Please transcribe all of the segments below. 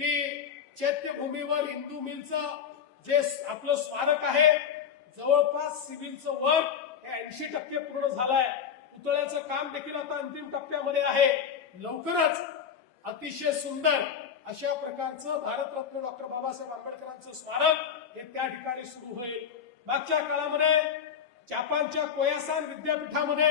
की चैत्यभूमीवर इंदू मिलचं जे आपलं स्मारक आहे जवळपास सिव्हिलचं वर्क हे 80% पूर्ण झालंय. पुतळ्याचं काम देखील आता अंतिम टप्प्यामध्ये आहे. लवकरच अतिशय सुंदर अशा प्रकारचं भारतरत्न डॉक्टर बाबासाहेब आंबेडकरांचं स्मारक हे त्या ठिकाणी सुरू होईल. मागच्या काळामध्ये जपानच्या कोयासान विद्यापीठामध्ये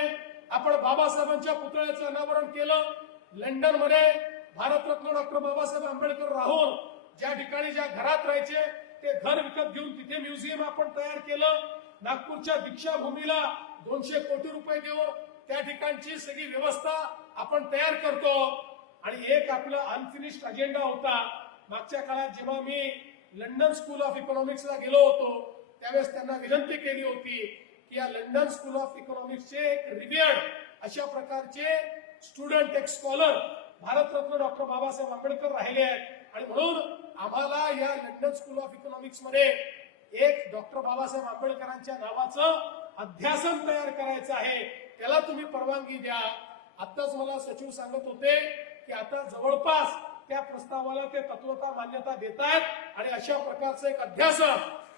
आपण बाबासाहेबांच्या पुतळ्याचं अनावरण केलं. लंडनमध्ये भारतरत्न डॉक्टर बाबासाहेब आंबेडकर राहून ज्या ठिकाणी ज्या घरात राहायचे ते घर विकत घेऊन तिथे म्युझियम आपण तयार केलं. नागपूरच्या दीक्षाभूमीला 200 कोटी रुपये देऊन त्या ठिकाणची सगळी व्यवस्था आपण तयार करतो. आणि एक आपला अनफिनिश्ड अजेंडा होता. मागच्या काळात जेव्हा मी लंडन स्कूल ऑफ इकॉनॉमिक्सला गेलो होतो त्यावेळेस त्यांना विनंती केली होती की या लंडन स्कूल ऑफ इकॉनॉमिक्सचे एक रिव्हियर्ड अशा प्रकारचे स्टुडंट एक स्कॉलर भारतरत्न डॉक्टर बाबासाहेब आंबेडकर राहिले आहेत. आणि म्हणून आम्हाला या लंडन स्कूल ऑफ इकॉनॉमिक्स मध्ये एक डॉक्टर बाबासाहेब आंबेडकरांच्या नावाचं अध्यासन तयार करायचं आहे. त्याला तुम्ही परवानगी द्या. आताच मला सचिव सांगत होते की आता जवळपास त्या प्रस्तावाला ते तत्वता मान्यता देत आहेत आणि अशा प्रकारचं एक अध्यासन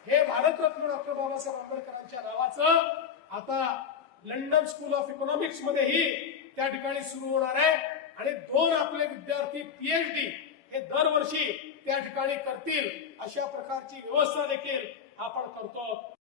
हे भारतरत्न डॉक्टर बाबासाहेब आंबेडकरांच्या नावाचं आता लंडन स्कूल ऑफ इकॉनॉमिक्स मध्येही त्या ठिकाणी सुरू होणार आहे. आणि 2 आपले विद्यार्थी PhD हे दरवर्षी त्या ठिकाणी करतील अशा प्रकारची व्यवस्था देखील आपण करतो.